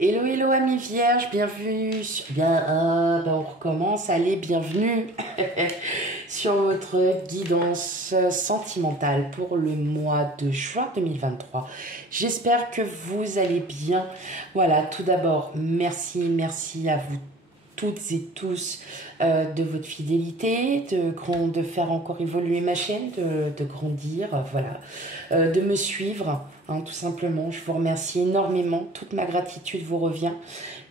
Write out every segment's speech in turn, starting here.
Hello, hello amis vierges, bienvenue, on recommence, allez, bienvenue sur votre guidance sentimentale pour le mois de juin 2023. J'espère que vous allez bien. Voilà, tout d'abord, merci à vous toutes et tous de votre fidélité, de faire encore évoluer ma chaîne, de grandir, voilà, de me suivre, hein, tout simplement. Je vous remercie énormément, toute ma gratitude vous revient.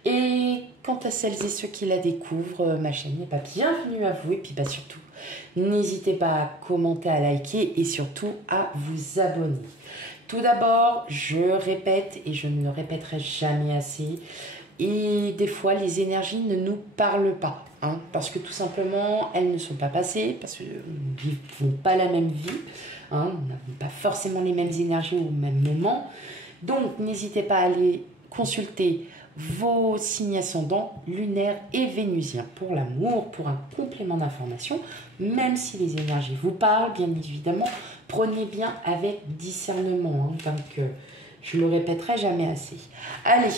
Et quant à celles et ceux qui la découvrent, ma chaîne, bienvenue à vous. Et puis surtout, n'hésitez pas à commenter, à liker et surtout à vous abonner. Tout d'abord, je répète et je ne le répéterai jamais assez, et des fois, les énergies ne nous parlent pas, hein, parce que tout simplement, elles ne sont pas passées, parce que nous ne vivons pas la même vie, hein, nous n'avons pas forcément les mêmes énergies au même moment. Donc, n'hésitez pas à aller consulter vos signes ascendants, lunaires et vénusiens pour l'amour, pour un complément d'information, même si les énergies vous parlent, bien évidemment, prenez bien avec discernement, hein, donc je le répéterai jamais assez. Allez,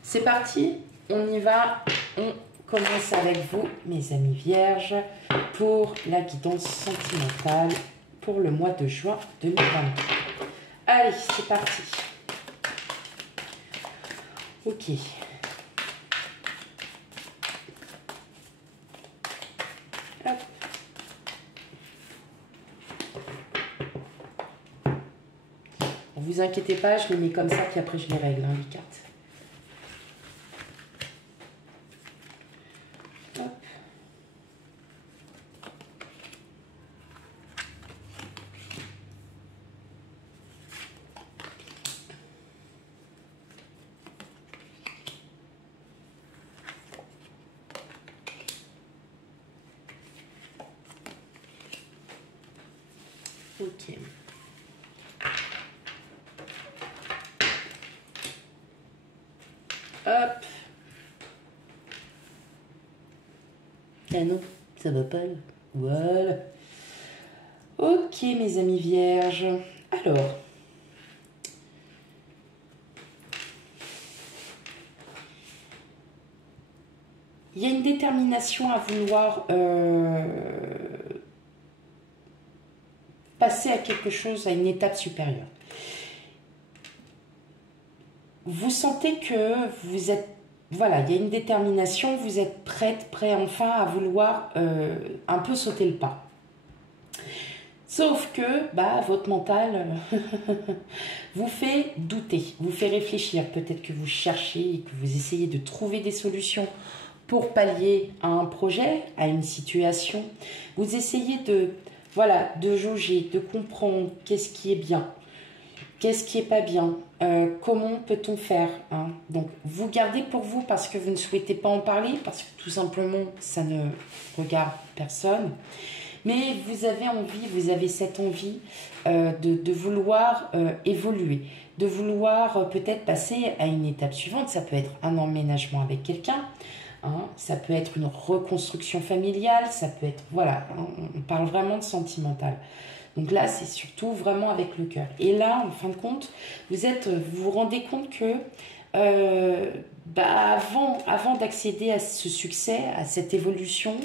c'est parti, on y va, on commence avec vous, mes amis vierges, pour la guidance sentimentale pour le mois de juin 2023. Allez, c'est parti. Ok. Hop. Vous inquiétez pas, je les mets comme ça, puis après je les règle, hein, les cartes. Ok. Hop. Ah non, ça va pas. Voilà. Ok, mes amis vierges. Alors. Il y a une détermination à vouloir passer à quelque chose, à une étape supérieure. Vous sentez que vous êtes, voilà, il y a une détermination, vous êtes prêt enfin à vouloir un peu sauter le pas. Sauf que votre mental vous fait douter, vous fait réfléchir. Peut-être que vous cherchez et que vous essayez de trouver des solutions pour pallier à un projet, à une situation. Vous essayez de jauger, de comprendre qu'est-ce qui est bien, qu'est-ce qui est pas bien, comment peut-on faire, hein. Donc, vous gardez pour vous parce que vous ne souhaitez pas en parler, parce que tout simplement, ça ne regarde personne. Mais vous avez envie, vous avez cette envie de vouloir évoluer, de vouloir peut-être passer à une étape suivante. Ça peut être un emménagement avec quelqu'un, hein, ça peut être une reconstruction familiale, ça peut être, voilà, hein, on parle vraiment de sentimental. Donc là, c'est surtout vraiment avec le cœur. Et là, en fin de compte, vous vous rendez compte que avant d'accéder à ce succès, à cette évolution,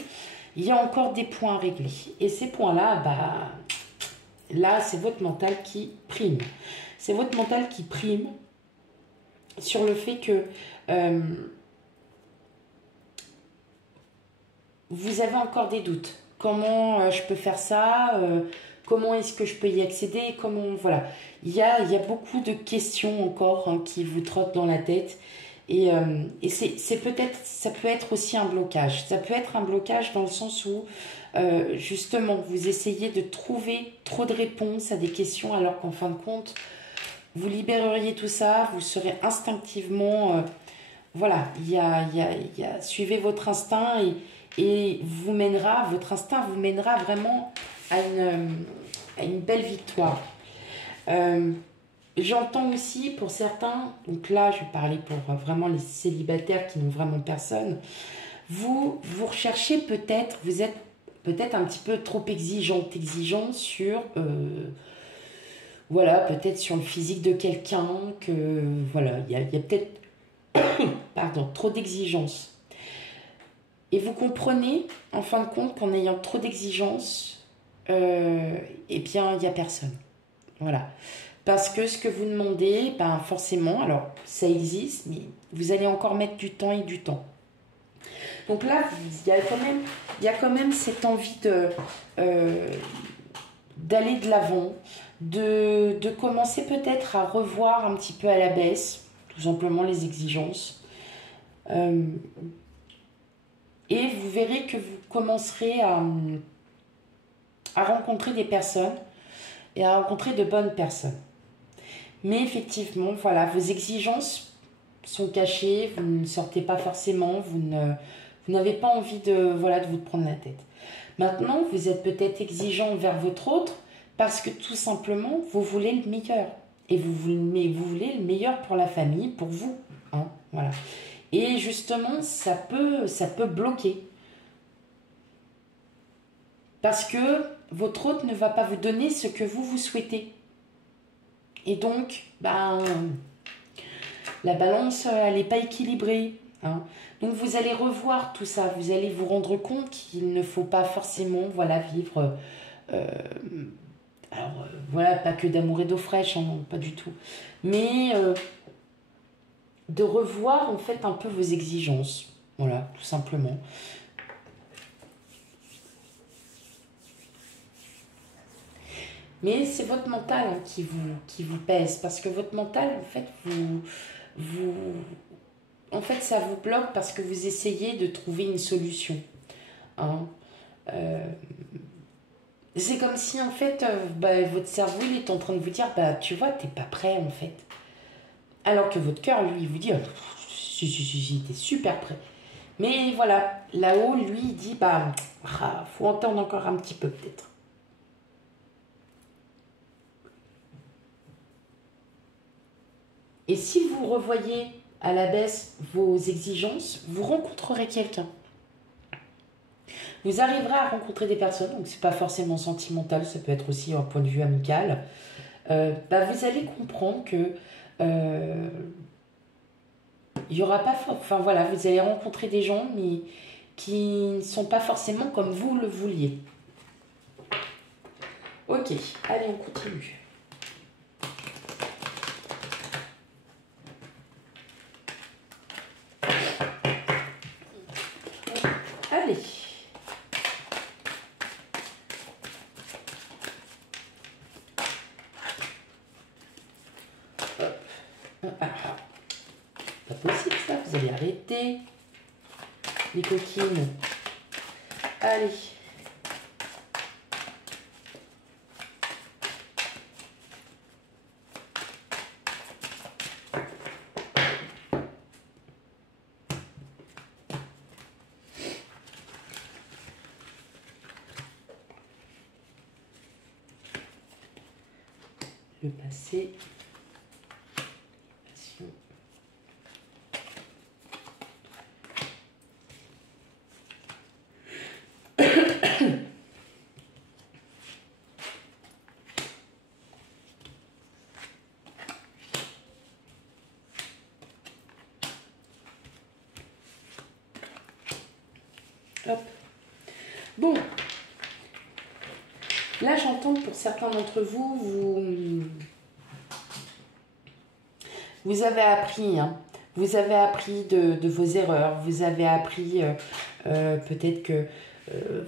il y a encore des points à régler. Et ces points-là, là, c'est votre mental qui prime. C'est votre mental qui prime sur le fait que vous avez encore des doutes. Comment je peux faire ça, comment est-ce que je peux y accéder, voilà. Il y a beaucoup de questions encore, hein, qui vous trottent dans la tête. Et ça peut être aussi un blocage. Ça peut être un blocage dans le sens où, justement, vous essayez de trouver trop de réponses à des questions, alors qu'en fin de compte, vous libéreriez tout ça, vous serez instinctivement... voilà, suivez votre instinct et votre instinct vous mènera vraiment à une belle victoire. J'entends aussi pour certains, donc là je vais parler pour vraiment les célibataires qui n'ont vraiment personne, vous recherchez peut-être, vous êtes peut-être un petit peu trop exigeant sur, voilà, peut-être sur le physique de quelqu'un, que voilà, il y a peut-être pardon, trop d'exigences. Et vous comprenez, en fin de compte, qu'en ayant trop d'exigences, eh bien, il n'y a personne. Voilà. Parce que ce que vous demandez, ben forcément, alors ça existe, mais vous allez encore mettre du temps et du temps. Donc là, il y a quand même cette envie d'aller de l'avant, de commencer peut-être à revoir un petit peu à la baisse, tout simplement les exigences. Euh, et vous verrez que vous commencerez à rencontrer des personnes et à rencontrer de bonnes personnes. Mais effectivement, voilà, vos exigences sont cachées, vous ne sortez pas forcément, vous n'avez pas envie voilà, de vous prendre la tête. Maintenant, vous êtes peut-être exigeant envers votre autre parce que tout simplement, vous voulez le meilleur. Et vous voulez le meilleur pour la famille, pour vous. Hein, voilà. Et justement, ça peut bloquer. Parce que votre autre ne va pas vous donner ce que vous souhaitez. Et donc, ben, la balance, elle n'est pas équilibrée. Hein. Donc, vous allez revoir tout ça. Vous allez vous rendre compte qu'il ne faut pas forcément voilà, vivre... alors, voilà, pas que d'amour et d'eau fraîche, hein, non, pas du tout. Mais de revoir, en fait, un peu vos exigences. Voilà, tout simplement. Mais c'est votre mental hein, qui vous pèse. Parce que votre mental, en fait, en fait, ça vous bloque parce que vous essayez de trouver une solution. Hein. C'est comme si, en fait, votre cerveau, il est en train de vous dire, bah, tu vois, t'es pas prêt, en fait. Alors que votre cœur, lui, il vous dit, oh, si, t'es super prêt. Mais voilà, là-haut, lui, il dit, bah, faut entendre encore un petit peu, peut-être. Et si vous revoyez à la baisse vos exigences, vous rencontrerez quelqu'un. Vous arriverez à rencontrer des personnes, donc c'est pas forcément sentimental, ça peut être aussi un point de vue amical. Vous allez comprendre que il y aura pas, enfin voilà, vous allez rencontrer des gens mais qui ne sont pas forcément comme vous le vouliez. Ok, allez, on continue. Allez. Pas possible ça, vous allez arrêter. Les coquines. Allez. Le passé. Hop. Bon. Là, j'entends que pour certains d'entre vous, vous avez appris. Hein. Vous avez appris de vos erreurs. Vous avez appris peut-être que,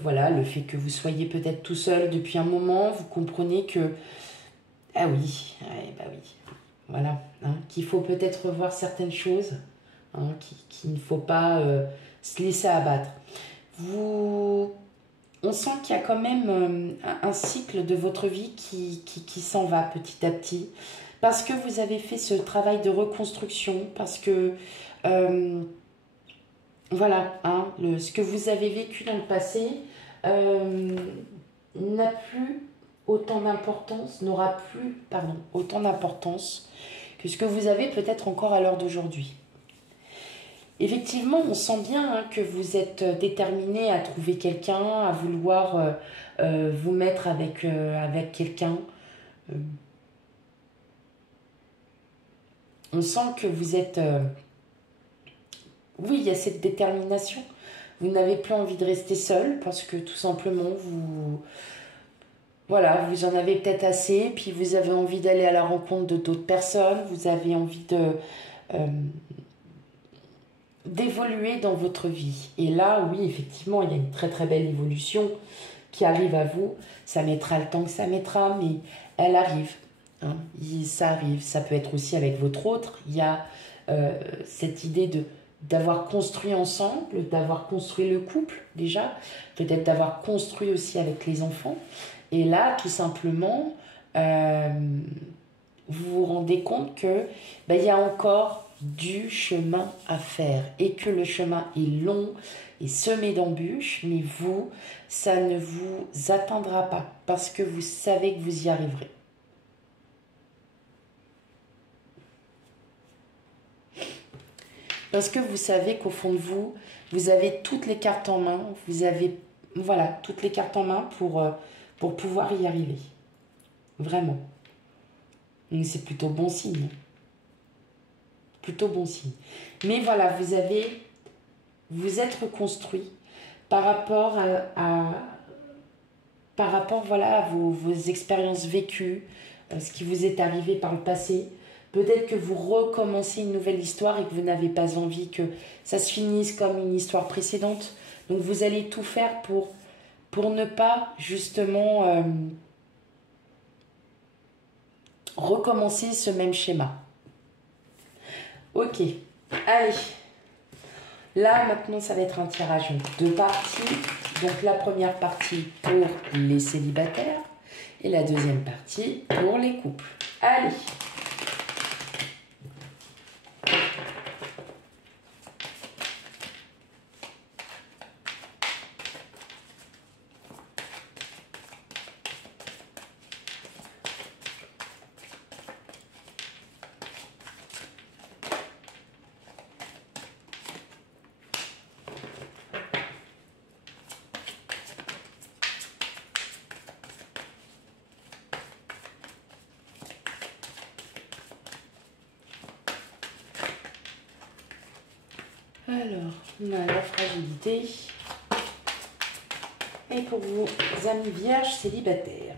voilà, le fait que vous soyez peut-être tout seul depuis un moment, vous comprenez que, ah oui, ouais, bah oui, voilà, hein, qu'il faut peut-être revoir certaines choses, hein, qu'il ne faut pas se laisser abattre. On sent qu'il y a quand même un cycle de votre vie qui s'en va petit à petit. Parce que vous avez fait ce travail de reconstruction, parce que, voilà, hein, ce que vous avez vécu dans le passé n'a plus autant d'importance, n'aura plus, pardon, autant d'importance que ce que vous avez peut-être encore à l'heure d'aujourd'hui. Effectivement, on sent bien hein, que vous êtes déterminé à trouver quelqu'un, à vouloir vous mettre avec quelqu'un. On sent que vous êtes oui, il y a cette détermination. Vous n'avez plus envie de rester seul parce que tout simplement, voilà, vous en avez peut-être assez, puis vous avez envie d'aller à la rencontre de d'autres personnes, vous avez envie euh, d'évoluer dans votre vie. Et là, oui, effectivement, il y a une très très belle évolution qui arrive à vous. Ça mettra le temps que ça mettra, mais elle arrive. Hein. Ça arrive. Ça peut être aussi avec votre autre. Il y a cette idée d'avoir construit ensemble, d'avoir construit le couple déjà, peut-être d'avoir construit aussi avec les enfants. Et là, tout simplement, vous vous rendez compte que il y a encore du chemin à faire et que le chemin est long et semé d'embûches, mais vous, ça ne vous atteindra pas parce que vous savez que vous y arriverez. Parce que vous savez qu'au fond de vous, vous avez toutes les cartes en main, vous avez, voilà, toutes les cartes en main pour pouvoir y arriver. Vraiment. Donc c'est plutôt bon signe. Plutôt bon signe. Mais voilà, vous êtes reconstruit par rapport voilà, à vos expériences vécues, ce qui vous est arrivé par le passé. Peut-être que vous recommencez une nouvelle histoire et que vous n'avez pas envie que ça se finisse comme une histoire précédente. Donc vous allez tout faire pour ne pas justement recommencer ce même schéma. Ok, allez. Là, maintenant, ça va être un tirage en 2 parties. Donc, la première partie pour les célibataires et la deuxième partie pour les couples. Allez. Alors, on a la fragilité. Et pour vous, amis vierges célibataires.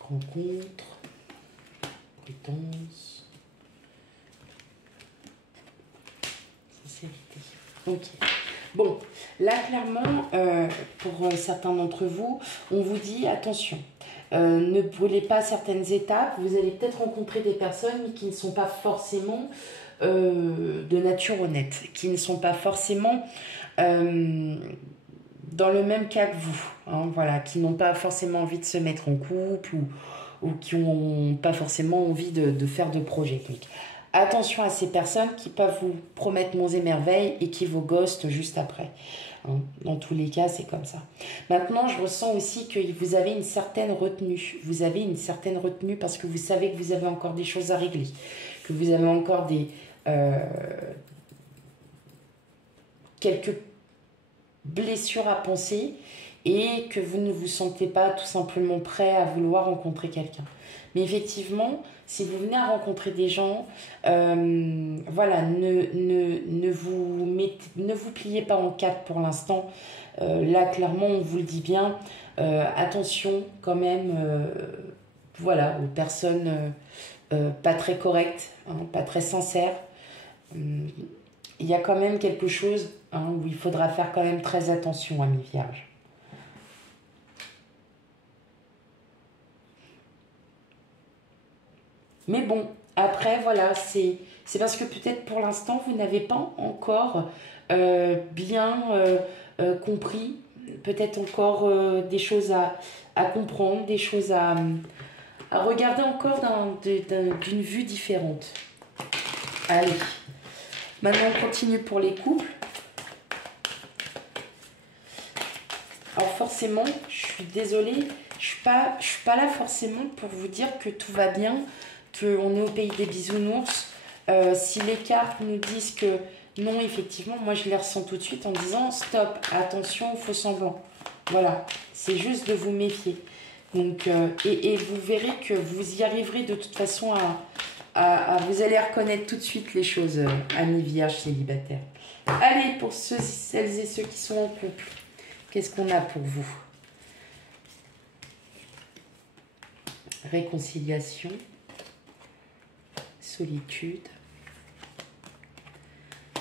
Rencontre, prudence, sincérité. Ok. Bon, là, clairement, pour certains d'entre vous, on vous dit, attention, ne brûlez pas certaines étapes. Vous allez peut-être rencontrer des personnes qui ne sont pas forcément de nature honnête, qui ne sont pas forcément dans le même cas que vous. Hein, voilà, qui n'ont pas forcément envie de se mettre en couple ou qui n'ont pas forcément envie de faire de projets. Donc, attention à ces personnes qui peuvent vous promettre monts et merveilles et qui vous ghostent juste après. Hein, dans tous les cas, c'est comme ça. Maintenant, je ressens aussi que vous avez une certaine retenue. Vous avez une certaine retenue parce que vous savez que vous avez encore des choses à régler. Que vous avez encore quelques blessures à penser et que vous ne vous sentez pas tout simplement prêt à vouloir rencontrer quelqu'un. Mais effectivement, si vous venez à rencontrer des gens, voilà, ne vous pliez pas en quatre pour l'instant. Là, clairement, on vous le dit bien. Attention quand même voilà, aux personnes pas très correctes, hein, pas très sincères. Il y a quand même quelque chose où il faudra faire quand même très attention, amis vierges. Mais bon, après, voilà, c'est parce que peut-être pour l'instant, vous n'avez pas encore bien compris, peut-être encore des choses à comprendre, des choses à regarder encore d'une vue différente. Allez, maintenant on continue pour les couples. Alors forcément, je suis désolée, je suis pas là forcément pour vous dire que tout va bien, qu'on est au pays des bisounours. Si les cartes nous disent que non, effectivement, moi je les ressens tout de suite en disant stop, attention, faux semblant. Voilà, C'est juste de vous méfier. Donc, et vous verrez que vous y arriverez de toute façon vous allez reconnaître tout de suite les choses, amis vierges célibataires. Allez, pour celles et ceux qui sont en couple, qu'est-ce qu'on a pour vous? Réconciliation, solitude,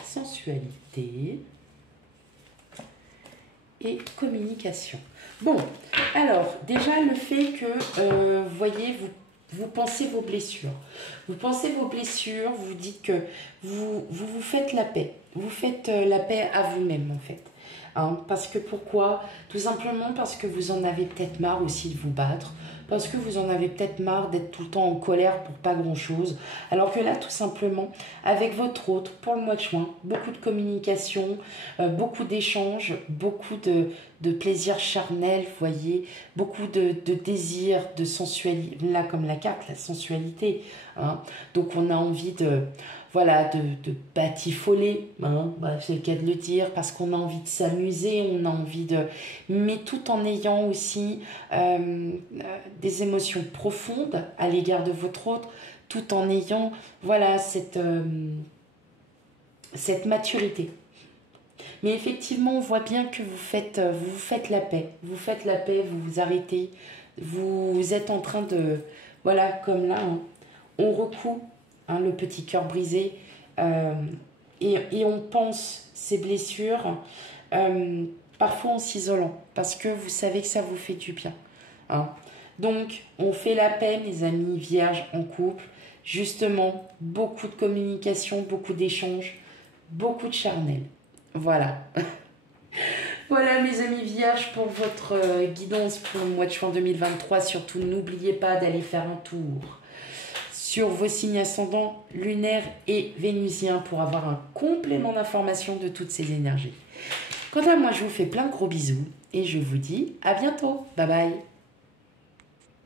sensualité et communication. Bon, alors, déjà, le fait que, vous voyez, vous pensez vos blessures. Vous pensez vos blessures, vous dites que vous faites la paix. Vous faites la paix à vous-même, en fait. Hein, parce que pourquoi? Tout simplement parce que vous en avez peut-être marre aussi de vous battre. Parce que vous en avez peut-être marre d'être tout le temps en colère pour pas grand-chose. Alors que là, tout simplement, avec votre autre, pour le mois de juin, beaucoup de communication, beaucoup d'échanges, beaucoup de plaisir charnel, vous voyez, beaucoup de désir, de sensualité, là comme la carte, la sensualité. Hein. Donc on a envie de... Voilà, de batifoler, hein, bah, c'est le cas de le dire, parce qu'on a envie de s'amuser, on a envie de... Mais tout en ayant aussi des émotions profondes à l'égard de votre autre, tout en ayant, voilà, cette maturité. Mais effectivement, on voit bien que vous faites la paix. Vous faites la paix, vous vous arrêtez, vous êtes en train de... Voilà, comme là, hein, on recoue. Hein, le petit cœur brisé, et on pense ces blessures parfois en s'isolant, parce que vous savez que ça vous fait du bien. Hein. Donc, on fait la paix, mes amis vierges en couple, justement, beaucoup de communication, beaucoup d'échanges, beaucoup de charnel. Voilà. Voilà mes amis vierges pour votre guidance pour le mois de juin 2023. Surtout, n'oubliez pas d'aller faire un tour sur vos signes ascendants, lunaires et vénusiens pour avoir un complément d'information de toutes ces énergies. Quant à moi, je vous fais plein de gros bisous et je vous dis à bientôt. Bye bye.